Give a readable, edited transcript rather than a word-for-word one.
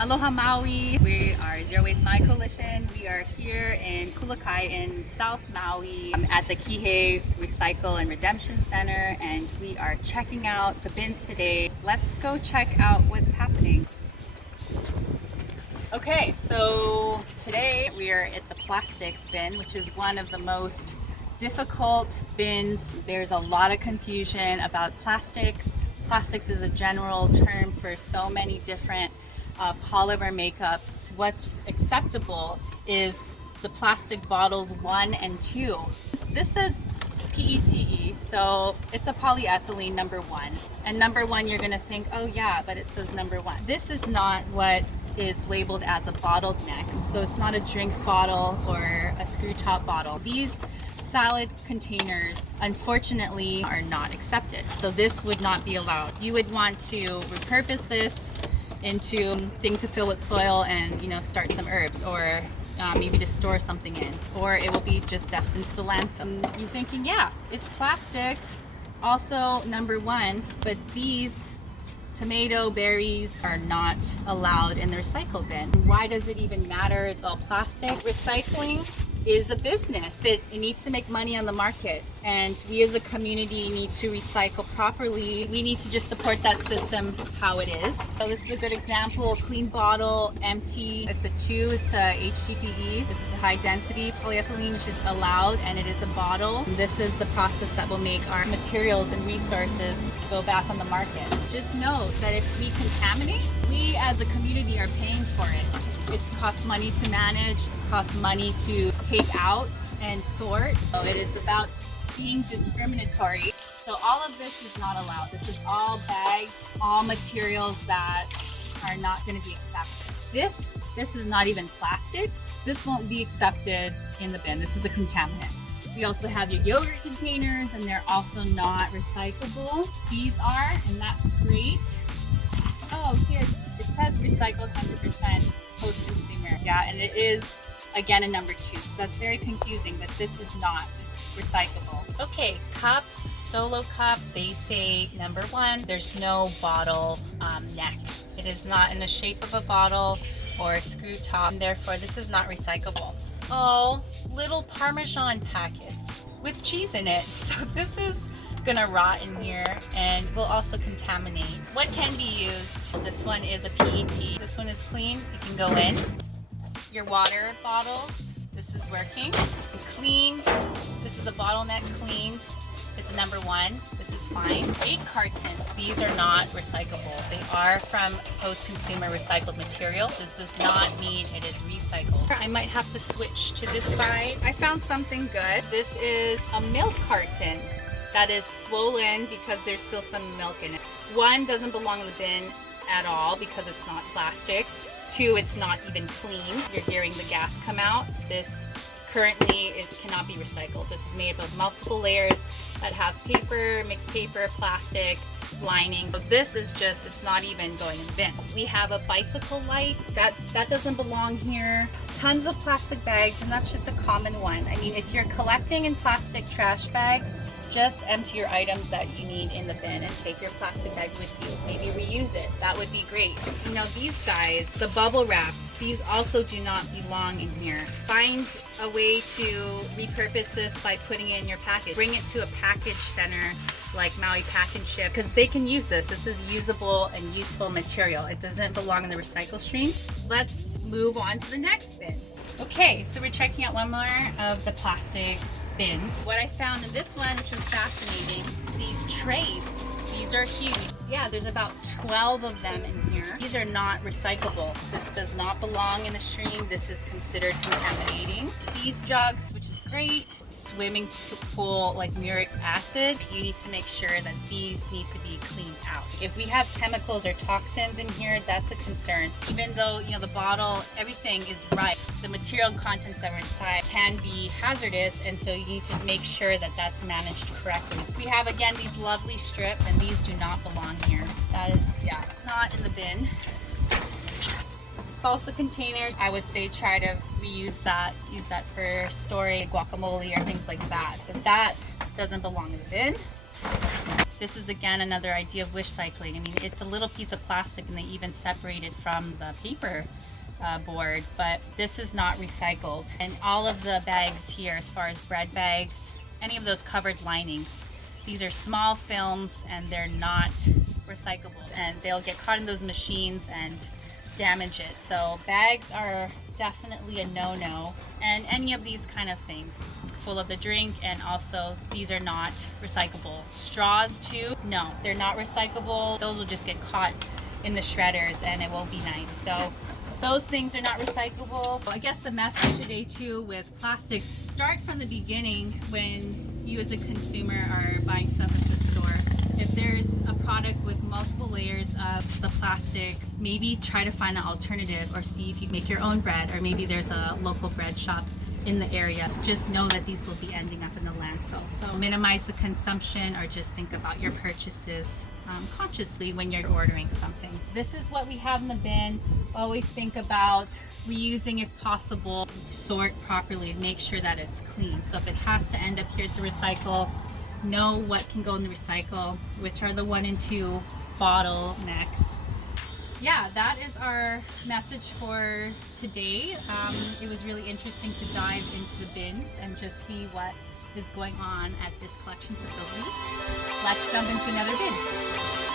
Aloha Maui. We are Zero Waste Maui Coalition. We are here in Kulakai in South Maui at the Kihei Recycle and Redemption Center, and we are checking out the bins today. Let's go check out what's happening. Okay, so today we are at the plastics bin, which is one of the most difficult bins. There's a lot of confusion about plastics. Plastics is a general term for so many different polymer makeups. What's acceptable is the plastic bottles 1 and 2. This says PETE, so it's a polyethylene number 1. And number 1, you're gonna think, oh yeah, but it says number 1. This is not what is labeled as a bottled neck. So it's not a drink bottle or a screw top bottle. These salad containers, unfortunately, are not accepted. So this would not be allowed. You would want to repurpose this into thing to fill with soil and start some herbs, or maybe to store something in, or it will be just destined to the landfill. You're thinking, yeah, it's plastic, also number 1, but these tomato berries are not allowed in the recycle bin. Why does it even matter? It's all plastic. Recycling is a business. It needs to make money on the market, and we as a community need to recycle properly. We need to just support that system how it is. So this is a good example. Clean bottle, empty. It's a 2, it's a HDPE. This is a high density polyethylene, which is allowed, and it is a bottle. This is the process that will make our materials and resources go back on the market. Just note that if we contaminate, we as a community are paying for it. It costs money to manage, it costs money to take out and sort. So it is about being discriminatory. So all of this is not allowed. This is all bags, all materials that are not going to be accepted. This is not even plastic. This won't be accepted in the bin. This is a contaminant. We also have your yogurt containers, and they're also not recyclable. These are, and that's great. Oh, here it says recycled 100% post-consumer. Yeah, and it is again a number 2, so that's very confusing, but this is not recyclable. Okay, cups, solo cups, they say number 1, there's no bottle neck. It is not in the shape of a bottle or a screw top, and therefore this is not recyclable. Oh, little Parmesan packets with cheese in it. So this is gonna rot in here and will also contaminate. What can be used? This one is a PET. This one is clean. It can go in. Your water bottles. This is working. Cleaned. This is a bottleneck cleaned. It's a number 1. This is fine. Egg cartons. These are not recyclable. They are from post-consumer recycled material. This does not mean it is recycled. I might have to switch to this side. I found something good. This is a milk carton that is swollen because there's still some milk in it. 1, doesn't belong in the bin at all because it's not plastic. 2, it's not even cleaned. You're hearing the gas come out. This currently cannot be recycled. This is made up of multiple layers that have paper, mixed paper, plastic, lining. So this is just, it's not even going in the bin. We have a bicycle light. That doesn't belong here. Tons of plastic bags, and that's just a common one. I mean, if you're collecting in plastic trash bags, just empty your items that you need in the bin and take your plastic bag with you. Maybe reuse it. That would be great. These guys, the bubble wraps, these also do not belong in here. Find a way to repurpose this by putting it in your package. Bring it to a package center like Maui Pack and Ship, because they can use this. This is usable and useful material. It doesn't belong in the recycle stream. Let's move on to the next bin. Okay, so we're checking out one more of the plastic bins. What I found in this one, which was fascinating, these trays. These are huge. Yeah, there's about 12 of them in here. These are not recyclable. This does not belong in the stream. This is considered contaminating. These jugs, which is great, swimming pool like muric acid, you need to make sure that these need to be cleaned out. If we have chemicals or toxins in here, that's a concern. Even though the bottle, everything is right, the material contents that are inside can be hazardous, and so you need to make sure that that's managed correctly. We have again these lovely strips, and these do not belong here. That is, yeah, not in the bin. Salsa containers, I would say try to reuse that, use that for storing guacamole or things like that. But that doesn't belong in the bin. This is again another idea of wish cycling. I mean, it's a little piece of plastic and they even separate it from the paper board, but this is not recycled. And all of the bags here, as far as bread bags, any of those covered linings, these are small films and they're not recyclable, and they'll get caught in those machines and damage it. So bags are definitely a no-no, and any of these kind of things full of the drink, and also these are not recyclable. Straws too, no, they're not recyclable. Those will just get caught in the shredders and it won't be nice. So those things are not recyclable. I guess the message today too with plastic, start from the beginning when you as a consumer are buying stuff at the store. If there's a product with multiple layers of the plastic, maybe try to find an alternative or see if you make your own bread, or maybe there's a local bread shop in the area. Just know that these will be ending up in the landfill. So minimize the consumption, or just think about your purchases consciously when you're ordering something. This is what we have in the bin. Always think about reusing if possible. Sort properly and make sure that it's clean. So if it has to end up here to recycle, know what can go in the recycle, which are the 1 and 2 bottlenecks. Yeah, that is our message for today. It was really interesting to dive into the bins and just see what is going on at this collection facility. Let's jump into another bin.